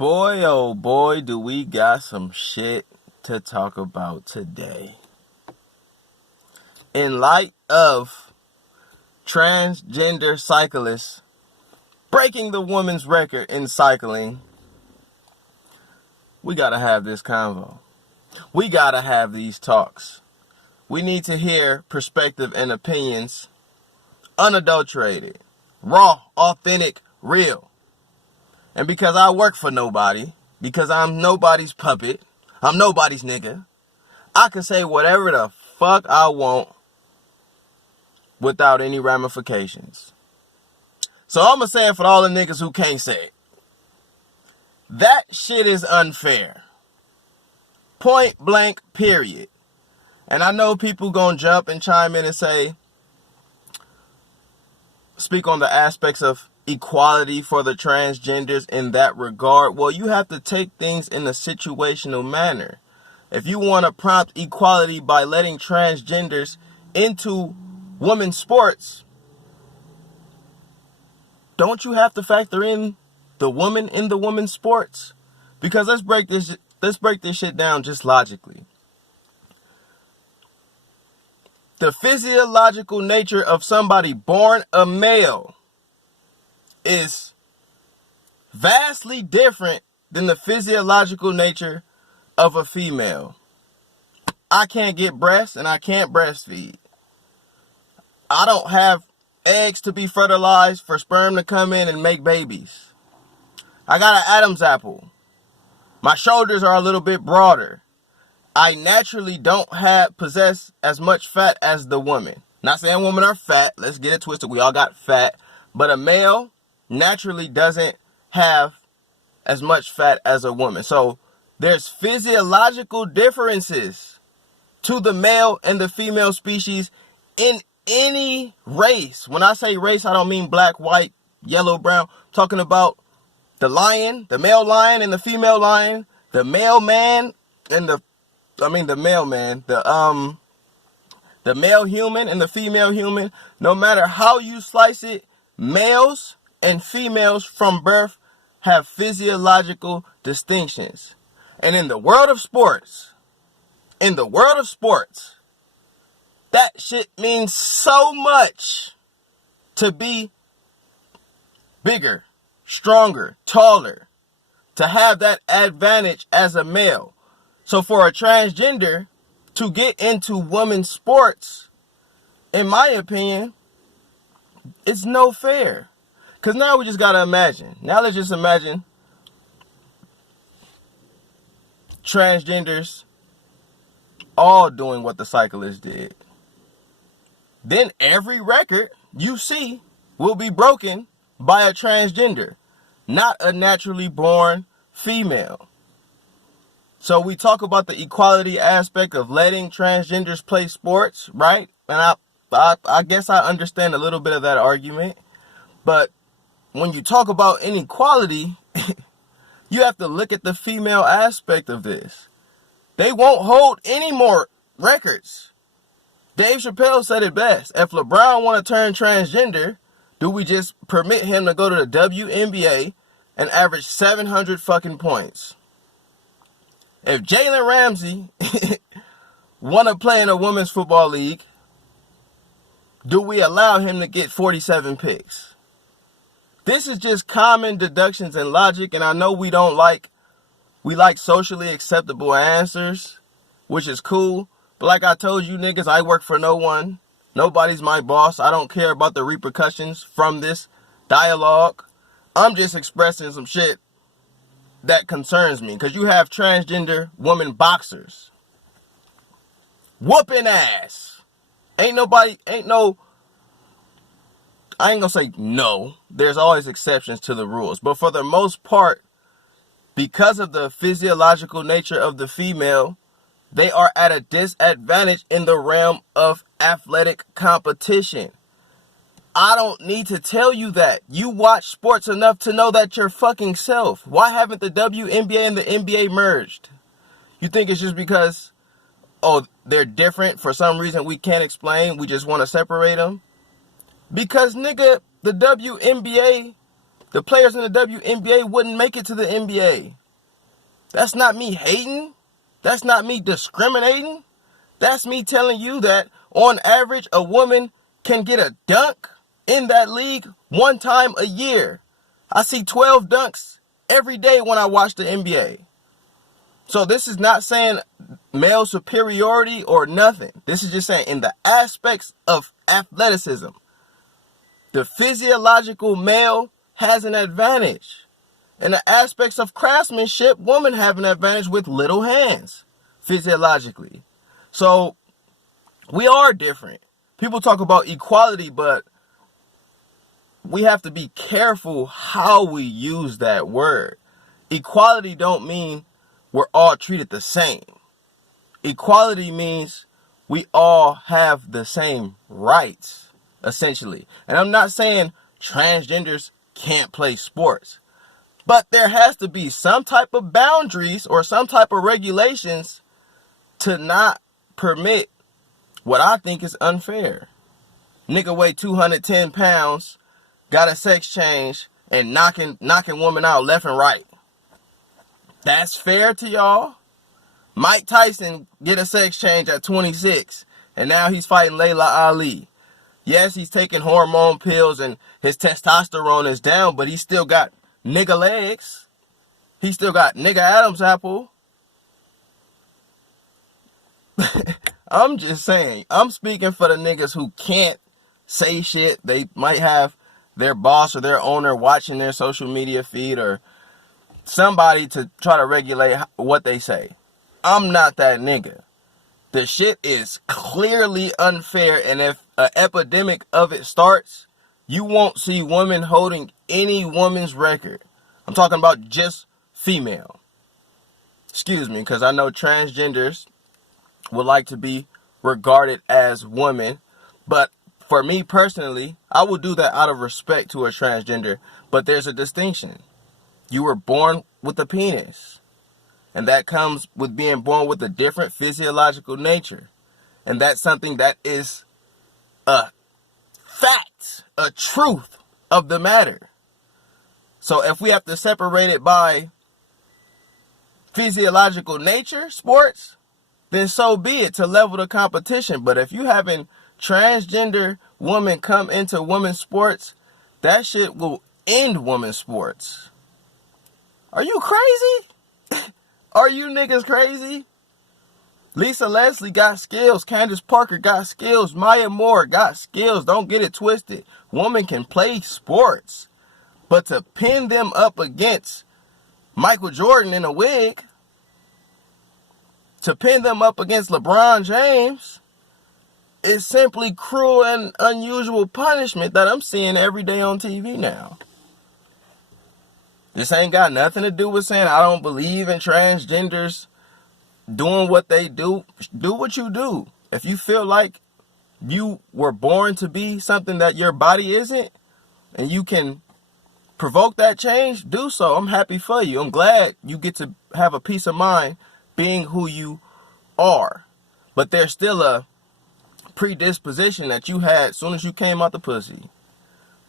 Boy, oh boy, do we got some shit to talk about today. In light of transgender cyclists breaking the woman's record in cycling, we gotta have this convo. We gotta have these talks. We need to hear perspective and opinions, unadulterated, raw, authentic, real. And because I work for nobody, because I'm nobody's puppet, I'm nobody's nigga, I can say whatever the fuck I want without any ramifications. So I'm going to say it for all the niggas who can't say it. That shit is unfair. Point blank, period. And I know people going to jump and chime in and say, speak on the aspects of equality for the transgenders in that regard. Well, you have to take things in a situational manner. If you want to prompt equality by letting transgenders into women's sports, don't you have to factor in the woman in the women's sports? Because let's break this shit down just logically. The physiological nature of somebody born a male is vastly different than the physiological nature of a female. I can't get breasts and I can't breastfeed. I don't have eggs to be fertilized for sperm to come in and make babies. I got an Adam's apple. My shoulders are a little bit broader. I naturally don't possess as much fat as the woman. Not saying women are fat. Let's get it twisted. We all got fat. But a male naturally doesn't have as much fat as a woman. So there's physiological differences to the male and the female species in any race. When I say race, I don't mean black, white, yellow, brown. I'm talking about the lion, the male lion and the female lion, the male man and the male human and the female human. No matter how you slice it, males and females from birth have physiological distinctions. And in the world of sports, that shit means so much to be bigger, stronger, taller, to have that advantage as a male. So for a transgender to get into women's sports, in my opinion, it's no fair. Because now we just got to imagine. Now let's just imagine transgenders all doing what the cyclist did. Then every record you see will be broken by a transgender, not a naturally born female. So we talk about the equality aspect of letting transgenders play sports, right? And I guess I understand a little bit of that argument. But when you talk about inequality, you have to look at the female aspect of this. They won't hold any more records. Dave Chappelle said it best. If LeBron want to turn transgender, do we just permit him to go to the WNBA and average 700 fucking points? If Jalen Ramsey want to play in a women's football league, do we allow him to get 47 picks? This is just common deductions and logic, and I know we like socially acceptable answers, which is cool. But like I told you niggas, I work for no one. Nobody's my boss. I don't care about the repercussions from this dialogue. I'm just expressing some shit that concerns me. Because you have transgender women boxers whooping ass. I ain't gonna say no. There's always exceptions to the rules. But for the most part, because of the physiological nature of the female, they are at a disadvantage in the realm of athletic competition. I don't need to tell you that. You watch sports enough to know that your fucking self. Why haven't the WNBA and the NBA merged? You think it's just because, they're different for some reason we can't explain, we just want to separate them? Because, nigga, the WNBA the players in the WNBA wouldn't make it to the NBA. That's not me hating. That's not me discriminating. That's me telling you that on average, a woman can get a dunk in that league one time a year. I see 12 dunks every day when I watch the NBA. So this is not saying male superiority or nothing. This is just saying in the aspects of athleticism, the physiological male has an advantage. In the aspects of craftsmanship, women have an advantage with little hands, physiologically. So we are different. People talk about equality, but we have to be careful how we use that word. Equality don't mean we're all treated the same. Equality means we all have the same rights, essentially. And I'm not saying transgenders can't play sports, but there has to be some type of boundaries or some type of regulations to not permit what I think is unfair. Nigga weigh 210 pounds, got a sex change, and knocking women out left and right. That's fair to y'all? Mike Tyson get a sex change at 26, and now he's fighting Layla Ali. Yes, he's taking hormone pills and his testosterone is down, but he still got nigga legs. He still got nigga Adam's apple. I'm just saying, I'm speaking for the niggas who can't say shit. They might have their boss or their owner watching their social media feed or somebody to try to regulate what they say. I'm not that nigga. The shit is clearly unfair, and if an epidemic of it starts, you won't see women holding any woman's record. I'm talking about just female. Excuse me, because I know transgenders would like to be regarded as women, but for me personally, I would do that out of respect to a transgender, but there's a distinction. You were born with a penis, and that comes with being born with a different physiological nature, and that's something that is a fact, a truth of the matter. So if we have to separate it by physiological nature, sports, then so be it, to level the competition. But if you having transgender women come into women's sports, that shit will end women's sports. Are you crazy? Are you niggas crazy? Lisa Leslie got skills. Candace Parker got skills. Maya Moore got skills. Don't get it twisted. Women can play sports. But to pin them up against Michael Jordan in a wig, to pin them up against LeBron James, is simply cruel and unusual punishment that I'm seeing every day on TV now. This ain't got nothing to do with saying I don't believe in transgenders doing what they do. Do what you do. If you feel like you were born to be something that your body isn't, and you can provoke that change, do so. I'm happy for you. I'm glad you get to have a peace of mind being who you are. But there's still a predisposition that you had as soon as you came out the pussy.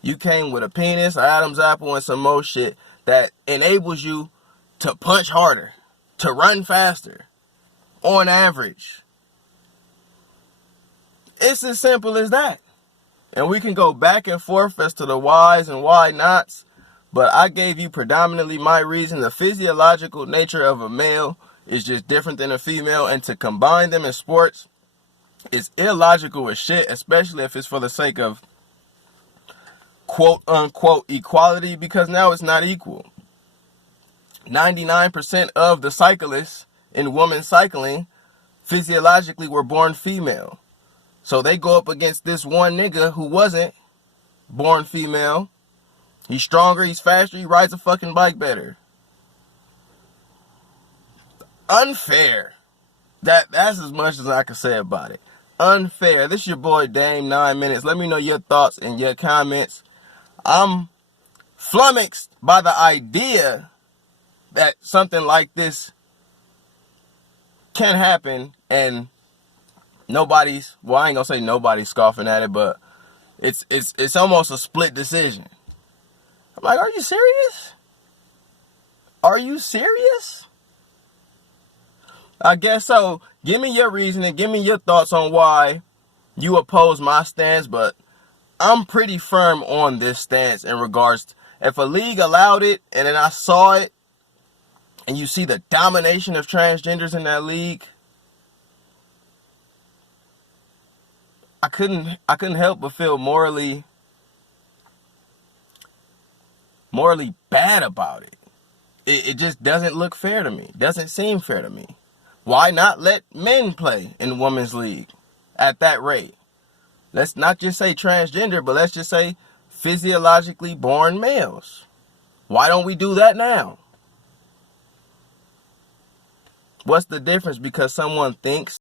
You came with a penis, an Adam's apple, and some more shit that enables you to punch harder, to run faster, on average. It's as simple as that. And we can go back and forth as to the whys and why nots, but I gave you predominantly my reason. The physiological nature of a male is just different than a female, and to combine them in sports is illogical as shit, especially if it's for the sake of quote unquote equality, because now it's not equal. 99% of the cyclists in women's cycling physiologically were born female. So they go up against this one nigga who wasn't born female. He's stronger, he's faster, he rides a fucking bike better. Unfair. That's as much as I can say about it. Unfair. This is your boy Dame 9 Minutes. Let me know your thoughts and your comments. I'm flummoxed by the idea that something like this can happen and nobody's, well, I ain't gonna say nobody's scoffing at it, but it's almost a split decision. I'm like, are you serious? Are you serious? I guess so. Give me your reasoning. Give me your thoughts on why you oppose my stance, but I'm pretty firm on this stance in regards to, if a league allowed it and then I saw it and you see the domination of transgenders in that league, I couldn't help but feel morally bad about it. It just doesn't look fair to me. Doesn't seem fair to me. Why not let men play in women's league at that rate? Let's not just say transgender, but let's just say physiologically born males. Why don't we do that now? What's the difference because someone thinks